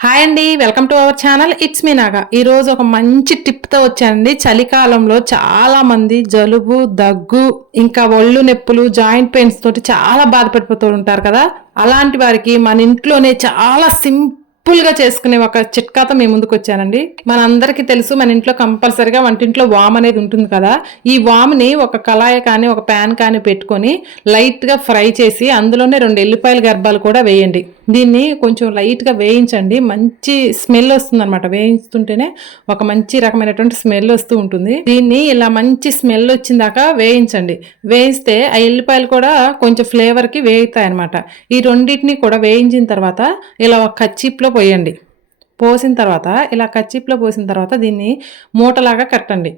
Hi అండి welcome to our channel it's me Naga ఈ రోజు ఒక మంచి టిప్తో వచ్చానండి. చలికాలంలో చాలా మంది జలుబు దగ్గు ఇంకా ఒళ్ళు నొప్పులు జాయింట్ పెయిన్స్ తోటి చాలా బాధపడిపోతూ ఉంటారు కదా. అలాంటి వారికి మన ఇంట్లోనే చాలా సింపుల్ గా చేసుకునే ఒక చిట్కాతో మేము ముందుకు వచ్చానండి. మనందరికీ తెలుసు మన ఇంట్లో కంపల్సరిగా వంటింట్లో వామ్ అనేది ఉంటుంది కదా. ఈ వామ్ని ఒక కళాయి కానీ ఒక ప్యాన్ కానీ పెట్టుకొని లైట్గా ఫ్రై చేసి అందులోనే రెండు ఎల్లిపాయల గర్భాలు కూడా వేయండి. దీన్ని కొంచెం లైట్గా వేయించండి. మంచి స్మెల్ వస్తుంది అనమాట వేయించుతుంటేనే ఒక మంచి రకమైనటువంటి స్మెల్ వస్తూ ఉంటుంది. దీన్ని ఇలా మంచి స్మెల్ వచ్చిందాక వేయించండి. వేయిస్తే ఆ ఎల్లిపాయలు కూడా కొంచెం ఫ్లేవర్కి వేగుతాయి అనమాట ఈ రెండింటిని కూడా వేయించిన తర్వాత ఇలా ఒక కచ్చిప్లో పోయండి. పోసిన తర్వాత ఇలా కచ్చిప్లో పోసిన తర్వాత దీన్ని మూటలాగా కట్టండి.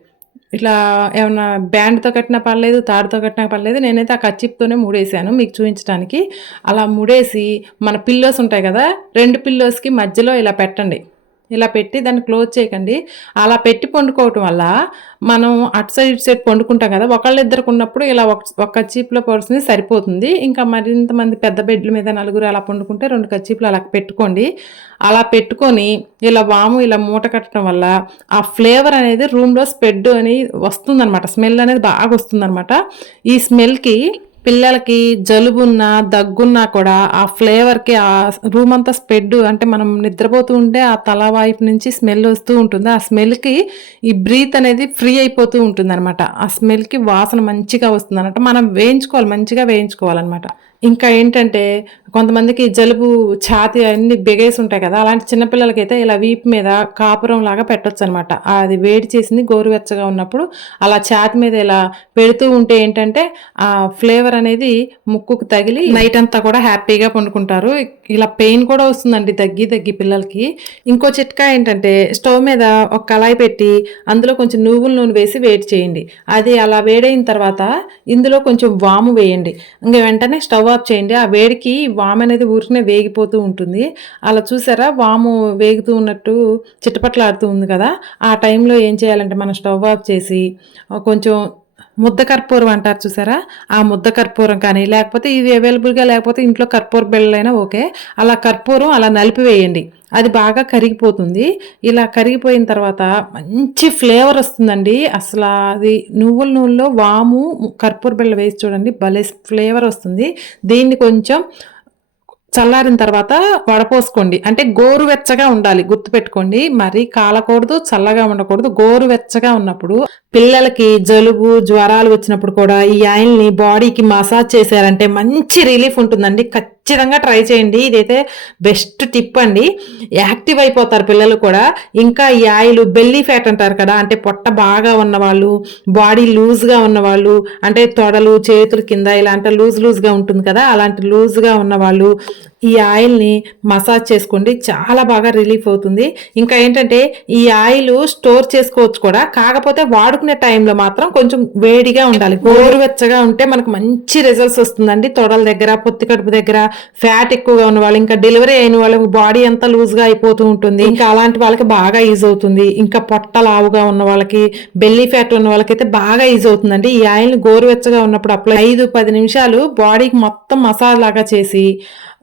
ఇట్లా ఏమన్నా బ్యాండ్తో కట్టినా పర్లేదు తాడుతో కట్టినా పర్లేదు నేనైతే ఆ కచ్చిప్తోనే ముడేసాను మీకు చూపించడానికి అలా ముడేసి మన పిల్లోస్ ఉంటాయి కదా రెండు పిల్లోస్కి మధ్యలో ఇలా పెట్టండి. ఇలా పెట్టి దాన్ని క్లోజ్ చేయకండి. అలా పెట్టి పండుకోవటం వల్ల మనం అటు సైడ్ ఇటు సైడ్ పండుకుంటాం కదా ఒకళ్ళిద్దరికి ఉన్నప్పుడు ఇలా ఒక ఒక కచ్చీప్లో పడుతుంది సరిపోతుంది. ఇంకా మరింత మంది పెద్ద బెడ్ల మీద నలుగురు అలా పండుకుంటే రెండు కచ్చీపులు అలా పెట్టుకోండి. అలా పెట్టుకొని ఇలా వాము ఇలా మూట కట్టడం వల్ల ఆ ఫ్లేవర్ అనేది రూమ్లో స్ప్రెడ్ అని వస్తుందన్నమాట. స్మెల్ అనేది బాగా వస్తుందన్నమాట. ఈ స్మెల్కి పిల్లలకి జలుబున్నా దగ్గున్నా కూడా ఆ ఫ్లేవర్కి ఆ రూమ్ అంతా స్ప్రెడ్ అంటే మనం నిద్రపోతూ ఉంటే ఆ తల వైపు నుంచి స్మెల్ వస్తూ ఉంటుంది. ఆ స్మెల్కి ఈ బ్రీత్ అనేది ఫ్రీ అయిపోతూ ఉంటుంది అనమాట ఆ స్మెల్కి వాసన మంచిగా వస్తుంది అనమాట మనం వేయించుకోవాలి మంచిగా వేయించుకోవాలన్నమాట. ఇంకా ఏంటంటే కొంతమందికి జలుబు ఛాతి అన్ని బిగేసి ఉంటాయి కదా అలాంటి చిన్నపిల్లలకైతే ఇలా వీపు మీద కాపురం లాగా పెట్టొచ్చు అనమాట అది వేడి చేసింది గోరువెచ్చగా ఉన్నప్పుడు అలా ఛాతి మీద ఇలా పెడుతూ ఉంటే ఏంటంటే ఆ ఫ్లేవర్ అనేది ముక్కుకు తగిలి నైట్ అంతా కూడా హ్యాపీగా పండుకుంటారు. ఇలా పెయిన్ కూడా వస్తుందండి దగ్గి దగ్గి పిల్లలకి. ఇంకో చిట్కా ఏంటంటే స్టవ్ మీద ఒక కళాయి పెట్టి అందులో కొంచెం నువ్వుల నూనె వేసి వేడి చేయండి. అది అలా వేడైన తర్వాత ఇందులో కొంచెం వాము వేయండి. ఇంకా వెంటనే స్టవ్ ఆఫ్ చేయండి. ఆ వేడికి వాము అనేది ఊరికనే వేగిపోతూ ఉంటుంది. అలా చూసారా? వాము వేగుతూ ఉన్నట్టు చిట్టపట్లాడుతూ ఉంది కదా? ఆ టైంలో ఏం చేయాలంటే మనం స్టవ్ ఆఫ్ చేసి కొంచెం ముద్ద కర్పూరం అంటారు చూసారా? ఆ ముద్ద కర్పూరం కానీ లేకపోతే ఇది అవైలబుల్గా లేకపోతే ఇంట్లో కర్పూర బిళ్ళైనా ఓకే. అలా కర్పూరం అలా నలిపివేయండి. అది బాగా కరిగిపోతుంది. ఇలా కరిగిపోయిన తర్వాత మంచి ఫ్లేవర్ వస్తుందండి. అసలు అది నువ్వుల నూనెలో వాము కర్పూర బిళ్ళ వేసి చూడండి భలే ఫ్లేవర్ వస్తుంది. దీన్ని కొంచెం చల్లారిన తర్వాత వడపోసుకోండి. అంటే గోరువెచ్చగా ఉండాలి గుర్తుపెట్టుకోండి. మరి కాలకూడదు చల్లగా ఉండకూడదు. గోరువెచ్చగా ఉన్నప్పుడు పిల్లలకి జలుబు జ్వరాలు వచ్చినప్పుడు కూడా ఈ ఆయిల్ని బాడీకి మసాజ్ చేశారంటే మంచి రిలీఫ్ ఉంటుందండి. ఖచ్చితంగా ట్రై చేయండి. ఇదైతే బెస్ట్ టిప్ అండి. యాక్టివ్ అయిపోతారు పిల్లలు కూడా. ఇంకా ఈ ఆయిల్ బెల్లీ ఫ్యాట్ అంటారు కదా అంటే పొట్ట బాగా ఉన్నవాళ్ళు బాడీ లూజ్గా ఉన్నవాళ్ళు అంటే తొడలు చేతులు కింద ఇలాంటి లూజ్ లూజ్గా ఉంటుంది కదా అలాంటి లూజ్గా ఉన్నవాళ్ళు ఈ ఆయిల్ని మసాజ్ చేసుకోండి. చాలా బాగా రిలీఫ్ అవుతుంది. ఇంకా ఏంటంటే ఈ ఆయిల్ స్టోర్ చేసుకోవచ్చు కూడా. కాకపోతే వాడు వాడుకునే టైంలో మాత్రం కొంచెం వేడిగా ఉండాలి. గోరువెచ్చగా ఉంటే మనకు మంచి రిజల్ట్స్ వస్తుందండి. తొడల దగ్గర పొత్తి కడుపు దగ్గర ఫ్యాట్ ఎక్కువగా ఉన్న వాళ్ళు ఇంకా డెలివరీ అయిన వాళ్ళకి బాడీ అంతా లూజ్గా అయిపోతూ ఉంటుంది. ఇంకా అలాంటి వాళ్ళకి బాగా యూజ్ అవుతుంది. ఇంకా పొట్ట లావుగా ఉన్న వాళ్ళకి బెల్లీ ఫ్యాట్ ఉన్న వాళ్ళకైతే బాగా యూజ్ అవుతుందండి. ఈ ఆయిల్ని గోరువెచ్చగా ఉన్నప్పుడు అప్లై ఐదు పది నిమిషాలు బాడీకి మొత్తం మసాజ్ లాగా చేసి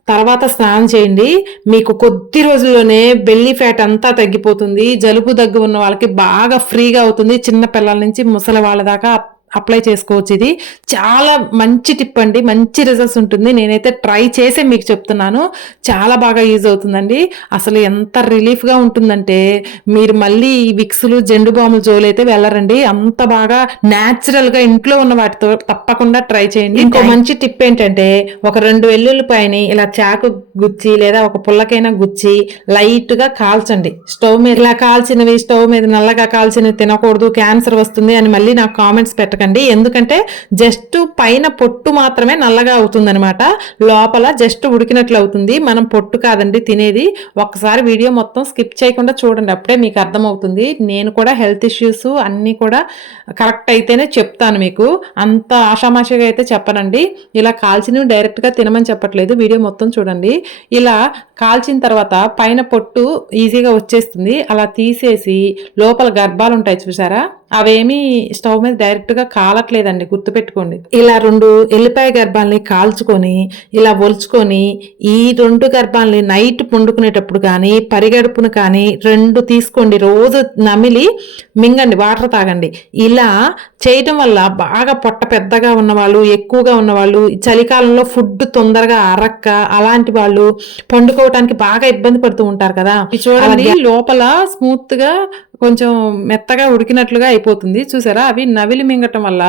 తర్వాత స్నానం చేయండి. మీకు కొద్ది రోజుల్లోనే బెల్లీ ఫ్యాట్ అంతా తగ్గిపోతుంది. జలుబు దగ్గు ఉన్న వాళ్ళకి బాగా ఫ్రీగా అవుతుంది. చిన్న పిల్లల నుంచి ముసలి వాళ్ళ దాకా అప్లై చేసుకోవచ్చు ఇది. చాలా మంచి టిప్ అండి. మంచి రిజల్ట్స్ ఉంటుంది. నేనైతే ట్రై చేసే మీకు చెప్తున్నాను. చాలా బాగా యూజ్ అవుతుందండి. అసలు ఎంత రిలీఫ్గా ఉంటుందంటే మీరు మళ్ళీ ఈ విక్స్లు జెండు బాములు జోలైతే వెళ్ళరండి. అంత బాగా న్యాచురల్గా ఇంట్లో ఉన్న వాటితో తప్పకుండా ట్రై చేయండి. ఇంకో మంచి టిప్ ఏంటంటే ఒక రెండు వెల్లుల్లిపాయని ఇలా చాకు గుచ్చి లేదా ఒక పుల్లకైనా గుచ్చి లైట్గా కాల్చండి. స్టవ్ మీద ఇలా కాల్చినవి స్టవ్ మీద నల్లగా కాల్చినవి తినకూడదు. క్యాన్సర్ వస్తుంది అని మళ్ళీ నాకు కామెంట్స్ పెట్టకండి ఎందుకంటే జస్ట్ పైన పొట్టు మాత్రమే నల్లగా అవుతుందనమాట లోపల జస్ట్ ఉడికినట్లు అవుతుంది. మనం పొట్టు కాదండి తినేది. ఒక్కసారి వీడియో మొత్తం స్కిప్ చేయకుండా చూడండి. అప్పుడే మీకు అర్థమవుతుంది. నేను కూడా హెల్త్ ఇష్యూస్ అన్నీ కూడా కరెక్ట్ అయితేనే చెప్తాను మీకు. అంత ఆషామాషిగా అయితే చెప్పనండి. ఇలా కాల్చినవి డైరెక్ట్గా తినమని చెప్పట్లేదు. వీడియో మొత్తం చూడండి. ఇలా కాల్చిన తర్వాత పైన పొట్టు ఈజీగా వచ్చేస్తుంది. అలా తీసేసి లోపల గర్భాలు ఉంటాయి చూసారా? అవేమి స్టవ్ మీద డైరెక్ట్గా కాలట్లేదండి గుర్తుపెట్టుకోండి. ఇలా రెండు ఎల్లిపాయ గర్భాలని కాల్చుకొని ఇలా ఒలుచుకొని ఈ రెండు గర్భాలని నైట్ పండుకునేటప్పుడు కానీ పరిగడుపును కానీ రెండు తీసుకోండి. రోజు నమిలి మింగండి వాటర్ తాగండి. ఇలా చేయటం వల్ల బాగా పొట్ట పెద్దగా ఉన్నవాళ్ళు ఎక్కువగా ఉన్నవాళ్ళు చలికాలంలో ఫుడ్ తొందరగా అరక్క అలాంటి వాళ్ళు పండుకోవటానికి బాగా ఇబ్బంది పడుతూ ఉంటారు కదా. చూడండి లోపల స్మూత్గా కొంచెం మెత్తగా ఉడికినట్లుగా అయిపోతుంది. చూసారా? అవి నవిలి మింగటం వల్ల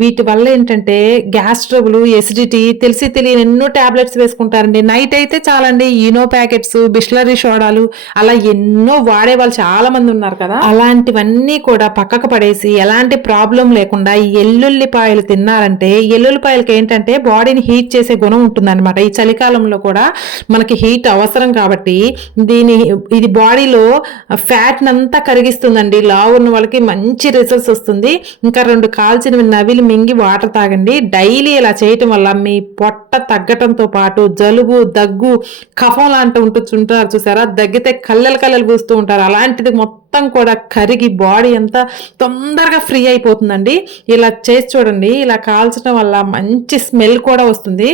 వీటి వల్ల ఏంటంటే గ్యాస్ ట్రబుల్ ఎసిడిటీ తెలిసి తెలియని ఎన్నో టాబ్లెట్స్ వేసుకుంటారండి. నైట్ అయితే చాలండి ఈనో ప్యాకెట్స్ బిస్లరీ సోడాలు అలా ఎన్నో వాడే వాళ్ళు చాలా మంది ఉన్నారు కదా. అలాంటివన్నీ కూడా పక్కకు పడేసి ఎలాంటి ప్రాబ్లం లేకుండా ఈ ఎల్లుల్లిపాయలు తిన్నారంటే ఎల్లుల్లిపాయలకి ఏంటంటే బాడీని హీట్ చేసే గుణం ఉంటుందన్నమాట. ఈ చలికాలంలో కూడా మనకి హీట్ అవసరం కాబట్టి దీని ఇది బాడీలో ఫ్యాట్ అంతా కరిగిస్తుందండి. లావు ఉన్న వాళ్ళకి మంచి రిజల్ట్స్ వస్తుంది. ఇంకా రెండు కాల్చిన నవిలి మింగి వాటర్ తాగండి. డైలీ ఇలా చేయటం వల్ల మీ పొట్ట తగ్గటంతో పాటు జలుబు దగ్గు కఫం లాంటి ఉంటుంటారు చూసారా? దగ్గితే కళ్ళలు కళ్ళలు పూస్తూ ఉంటారు. అలాంటిది మొత్తం కూడా కరిగి బాడీ అంతా తొందరగా ఫ్రీ అయిపోతుందండి. ఇలా చేసి చూడండి. ఇలా కాల్చడం వల్ల మంచి స్మెల్ కూడా వస్తుంది.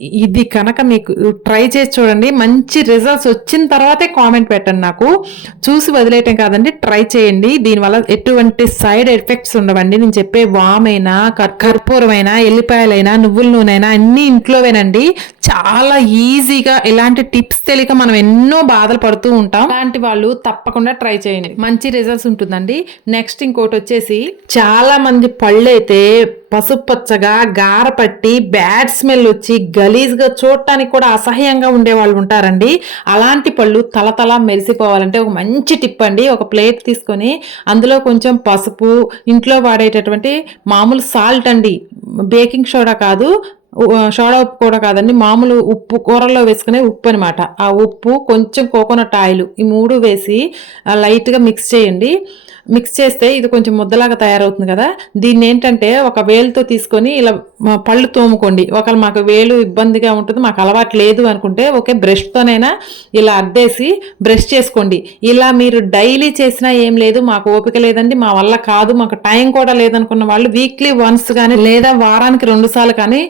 ఇది కనుక మీకు ట్రై చేసి చూడండి. మంచి రిజల్ట్స్ వచ్చిన తర్వాతే కామెంట్ పెట్టండి నాకు. చూసి వదిలేయటం కాదండి ట్రై చేయండి. దీనివల్ల ఎటువంటి సైడ్ ఎఫెక్ట్స్ ఉండవండి. నేను చెప్పే వామైనా కర్- కర్పూరమైనా ఎల్లిపాయలైనా నువ్వుల నూనె అయినా అన్నీ ఇంట్లోవేనండి. చాలా ఈజీగా ఇలాంటి టిప్స్ తెలియక మనం ఎన్నో బాధలు పడుతూ ఉంటాం. అలాంటి వాళ్ళు తప్పకుండా ట్రై చేయండి. మంచి రిజల్ట్స్ ఉంటుందండి. నెక్స్ట్ ఇంకోటి వచ్చేసి చాలా మంది పళ్ళు అయితే పసుపు పచ్చగా గార పట్టి బ్యాడ్ స్మెల్ వచ్చి గలీజ్గా చూడటానికి కూడా అసహ్యంగా ఉండే వాళ్ళు ఉంటారండి. అలాంటి పళ్ళు తలతల మెరిసిపోవాలంటే ఒక మంచి టిప్ అండి. ఒక ప్లేట్ తీసుకొని అందులో కొంచెం పసుపు ఇంట్లో వాడేటటువంటి మామూలు సాల్ట్ అండి. బేకింగ్ సోడా కాదు సోడా ఉప్పు కూడా కాదండి మామూలు ఉప్పు కూరల్లో వేసుకునే ఉప్పు అనమాట ఆ ఉప్పు కొంచెం కోకోనట్ ఆయిల్ ఈ మూడు వేసి లైట్గా మిక్స్ చేయండి. మిక్స్ చేస్తే ఇది కొంచెం ముద్దలాగా తయారవుతుంది కదా. దీన్ని ఏంటంటే ఒక వేలుతో తీసుకొని ఇలా పళ్ళు తోముకోండి. ఒకవేళ మాకు వేలు ఇబ్బందిగా ఉంటుంది మాకు అలవాటు లేదు అనుకుంటే ఓకే బ్రష్తోనైనా ఇలా అద్దేసి బ్రష్ చేసుకోండి. ఇలా మీరు డైలీ చేసినా ఏం లేదు మాకు ఓపిక లేదండి మా వల్ల కాదు మాకు టైం కూడా లేదనుకున్న వాళ్ళు వీక్లీ వన్స్ కానీ లేదా వారానికి రెండు సార్లు కానీ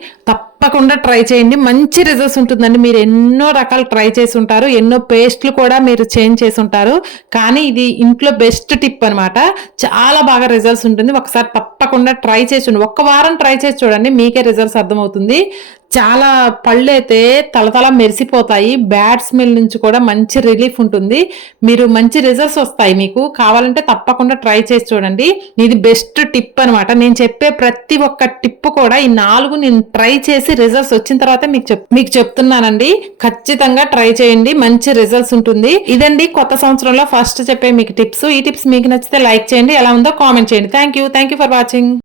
తప్పకుండా ట్రై చేయండి. మంచి రిజల్ట్స్ ఉంటుందండి. మీరు ఎన్నో రకాలు ట్రై చేసి ఉంటారు. ఎన్నో పేస్ట్లు కూడా మీరు చేంజ్ చేసి ఉంటారు. కానీ ఇది ఇంట్లో బెస్ట్ టిప్ అనమాట చాలా బాగా రిజల్ట్స్ ఉంటుంది. ఒకసారి తప్పకుండా ట్రై చేసి ఒక్క వారం ట్రై చేసి చూడండి. మీకే రిజల్ట్స్ అర్థమవుతుంది. చాలా పళ్ళు అయితే తలతల మెరిసిపోతాయి. బ్యాడ్ స్మెల్ నుంచి కూడా మంచి రిలీఫ్ ఉంటుంది. మీరు మంచి రిజల్ట్స్ వస్తాయి మీకు. కావాలంటే తప్పకుండా ట్రై చేసి చూడండి. ఇది బెస్ట్ టిప్ అనమాట నేను చెప్పే ప్రతి ఒక్క టిప్ కూడా ఈ నాలుగు నేను ట్రై చేసి రిజల్ట్స్ వచ్చిన తర్వాత మీకు చెప్ మీకు చెప్తున్నానండి. ఖచ్చితంగా ట్రై చేయండి. మంచి రిజల్ట్స్ ఉంటుంది. ఇదండి కొత్త సంవత్సరంలో ఫస్ట్ చెప్పే మీకు టిప్స్. ఈ టిప్స్ మీకు నచ్చితే లైక్ చేయండి. ఎలా ఉందో కామెంట్ చేయండి. Thank you thank you for watching.